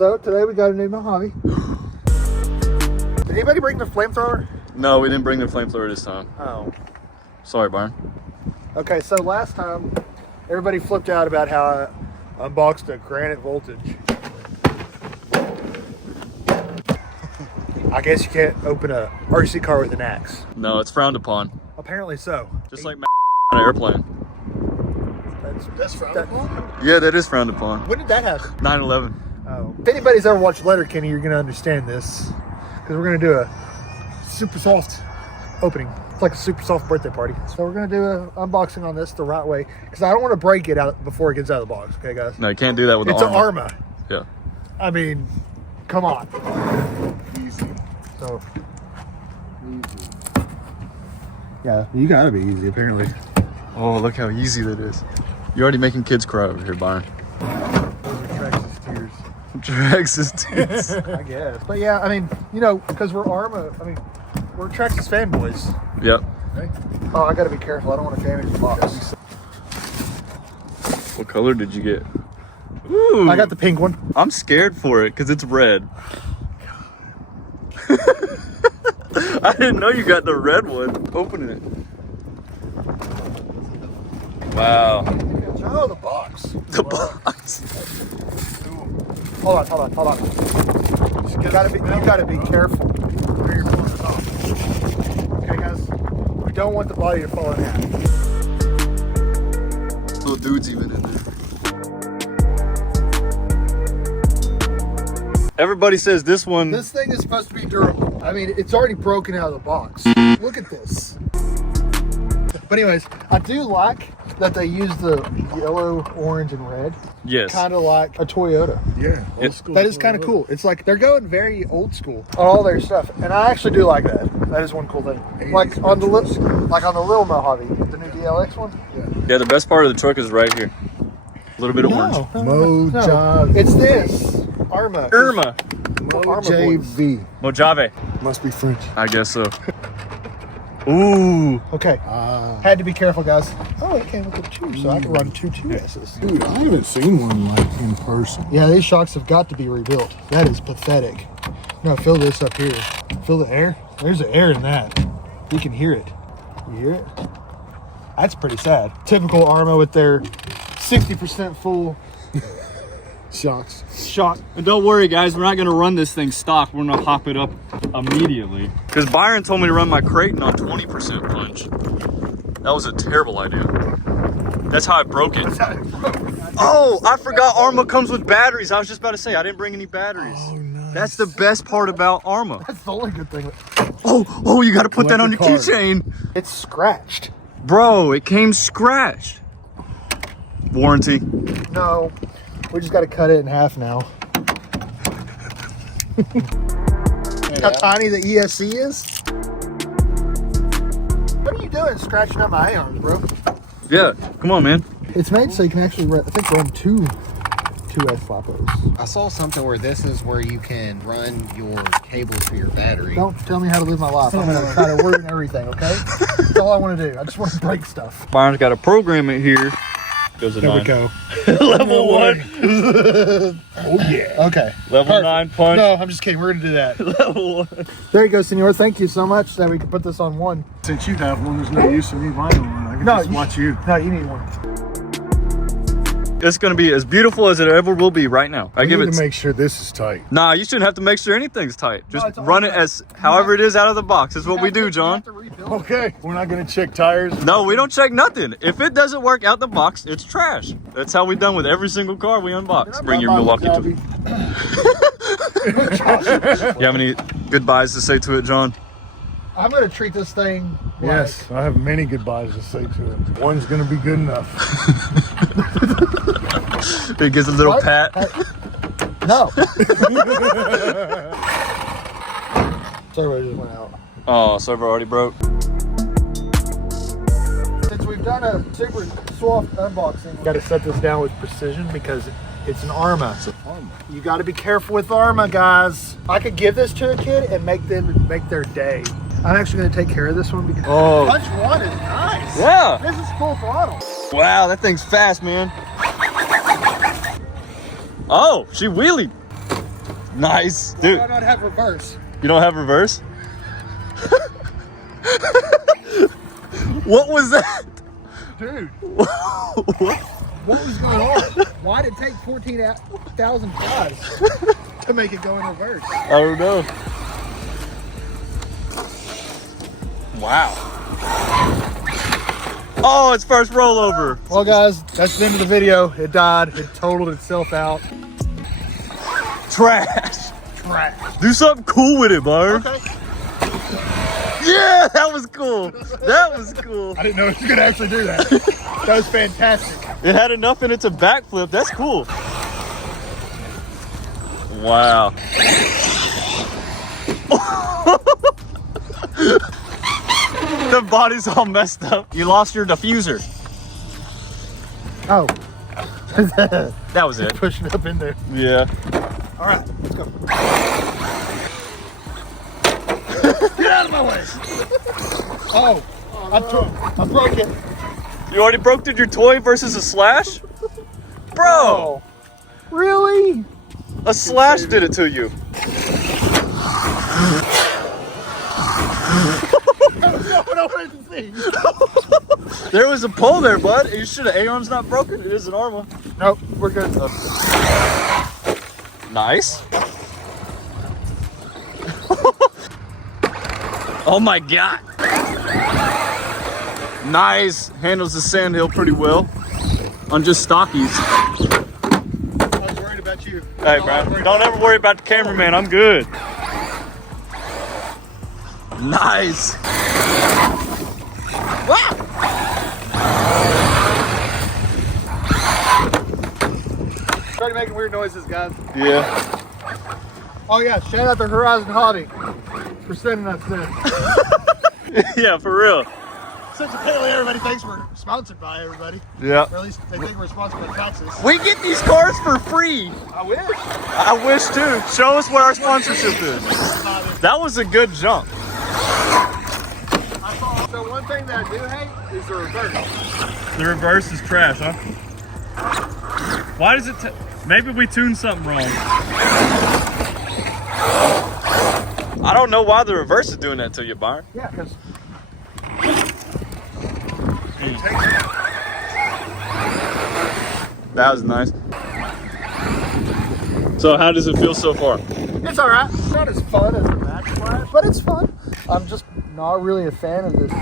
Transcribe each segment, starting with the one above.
So today we got a new Mojave. Did anybody bring the flamethrower? No, we didn't bring the flamethrower this time. Oh. Sorry, Byron. Okay, so last time everybody flipped out about how I unboxed a Granite Voltage. I guess you can't open a RC car with an axe. No, it's frowned upon. Apparently so. Just like on an airplane. That's frowned upon? Yeah, that is frowned upon. When did that happen? 9/11. Oh. If anybody's ever watched Letterkenny, you're going to understand this. Because we're going to do a super soft opening. It's like a super soft birthday party. So we're going to do an unboxing on this the right way. Because I don't want to break it out before it gets out of the box. Okay, guys? No, you can't do that with the It's an Arrma. Arrma. Yeah. I mean, come on. Easy. So, Easy. yeah, you got to be easy, apparently. Oh, look how easy that is. You're already making kids cry over here, Byron. Those are Traxxas tears. Drags his tits. I guess. But yeah, I mean, you know, because we're Arrma, I mean, we're Traxxas fanboys. Yep. Right? Oh, I got to be careful. I don't want to damage the box. What color did you get? Ooh. I got the pink one. I'm scared for it because it's red. I didn't know you got the red one. Opening it. Wow. Oh, the box. The box. Hold on. You gotta be careful where you're pulling this off. Okay, guys? We don't want the body to fall in half. Little dude's even in there. Everybody says this one. This thing is supposed to be durable. I mean, it's already broken out of the box. Look at this. But anyways, I do like that they use the yellow, orange, and red. Yes. Kind of like a Toyota. Yeah, old school. That is kind of cool. It's like they're going very old school on all their stuff, and I actually do like that. That is one cool thing. Like on the little Mojave, the new DLX one. Yeah, the best part of the truck is right here. A little bit of orange. Mojave. It's this Arrma. Arrma Mojave. Mojave. Must be French. I guess so. Ooh. Okay. Had to be careful, guys. Oh, it came with a 2, so I can run two 2S's. Dude, I haven't seen one like in person. Yeah, these shocks have got to be rebuilt. That is pathetic. No, feel this up here. Feel the air? There's the air in that. You can hear it. You hear it? That's pretty sad. Typical Arrma with their 60% full Shocks. shock. And don't worry, guys, we're not going to run this thing stock. We're going to hop it up immediately. Because Byron told me to run my Creighton on 20% punch. That was a terrible idea. That's how I broke it. Oh, I forgot Arrma comes with batteries. I was just about to say, I didn't bring any batteries. Oh, nice. That's the best part about Arrma. That's the only good thing. Oh, you got to put that on your Electric car. keychain. It's scratched. Bro, it came scratched. Warranty. No, we just got to cut it in half now. How tiny the ESC is? What are you doing scratching up my arms, bro? Yeah, come on, man. It's made so you can actually run, I think, run two S-flapos. I saw something where this is where you can run your cables for your battery. Don't tell me how to live my life. I'm going to try to word everything, okay? That's all I want to do. I just want to break stuff. Byron's got to program it here. Goes to There 9. we go. Level 1. Oh, yeah. Okay. Level Perfect. 9 punch. No, I'm just kidding. We're going to do that. Level 1. There you go, senor. Thank you so much that we can put this on one. Since you have one, there's no use in me buying one. I can just watch you. No, you need one. It's going to be as beautiful as it ever will be right now. I You give need it. to make sure this is tight. Nah, you shouldn't have to make sure anything's tight. Just it's all run it tight. as however it is out of the box. That's what we do, John. Okay, we're not going to check tires. No, we don't check nothing. If it doesn't work out the box, it's trash. That's how we've done with every single car we unbox. Bring your Milwaukee to it. You have any goodbyes to say to it, John? I'm going to treat this thing like... Yes, I have many goodbyes to say to it. One's going to be good enough. It gives a little What? pat. No. Servo just went out. Oh, server already broke. Since we've done a super soft unboxing, we've got to set this down with precision because it's an Arrma. You got to be careful with Arrma, guys. I could give this to a kid and make them make their day. I'm actually going to take care of this one because punch 1 is nice. Yeah. This is full throttle. Wow, that thing's fast, man. Oh, she wheelied. Nice, dude. Why not have reverse? You don't have reverse? What was that? Dude, What? what was going on? Why did it take 14,000 tries to make it go in reverse? I don't know. Wow. Oh, it's first rollover. Well, guys, that's the end of the video. It died. It totaled itself out. Trash. Trash. Do something cool with it, Byron. Okay. Yeah, that was cool. That was cool. I didn't know it was gonna actually do that. That was fantastic. It had enough in it to backflip. That's cool. Wow. The body's all messed up. You lost your diffuser. Oh. That was it. Push it up in there. Yeah. All right, let's go. Get out of my way. Oh, I broke it. You already broke your toy versus a slash? Bro, Oh, really? a slash did it to you. What I wanted to see. There was a pole there, bud. You should have. A-arm's not broken. It is an Arrma. Nope, we're good. Nice. Oh my God. Nice. Handles the sandhill pretty well on just stockies. I was worried about you. Hey, Brian, don't ever worry about the cameraman. I'm good. Nice. Wow. Started making weird noises, guys. Yeah. Oh yeah, shout out to Arrma Mojave for sending us this. Yeah, for real. Since apparently everybody thinks we're sponsored by everybody, Yeah. or at least they think we're sponsored by Texas. We get these cars for free. I wish. I wish too. Show us what our sponsorship is. That was a good jump. So one thing that I do hate is the reverse. The reverse is trash, huh? Why does it? Maybe we tuned something wrong. I don't know why the reverse is doing that to you, Byron. Yeah, because That was nice. So how does it feel so far? it's all right. It's not as fun as the match flash, but it's fun. I'm just not really a fan of this.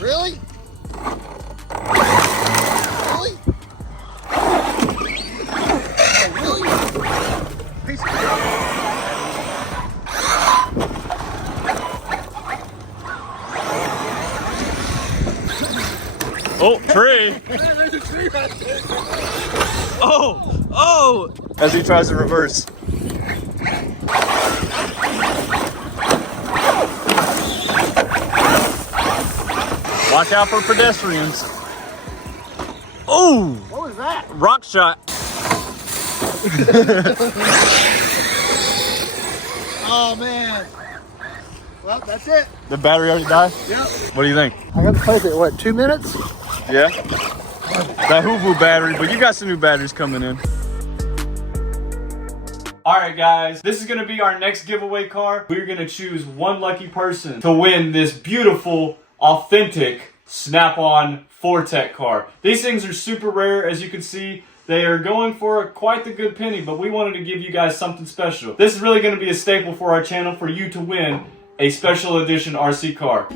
Really? Really? Really? Piece of Oh, tree. Oh, oh. As he tries to reverse. Watch out for pedestrians. Oh, What was that? rock shot. Oh man. Well, that's it. The battery already died? Yep. What do you think? I got to play it, what, 2 minutes? Yeah? That Hoover battery, but you got some new batteries coming in. Alright guys, this is going to be our next giveaway car. We're going to choose one lucky person to win this beautiful, authentic Snap-on Fortec car. These things are super rare, as you can see. They are going for quite the good penny, but we wanted to give you guys something special. This is really going to be a staple for our channel for you to win a special edition RC car.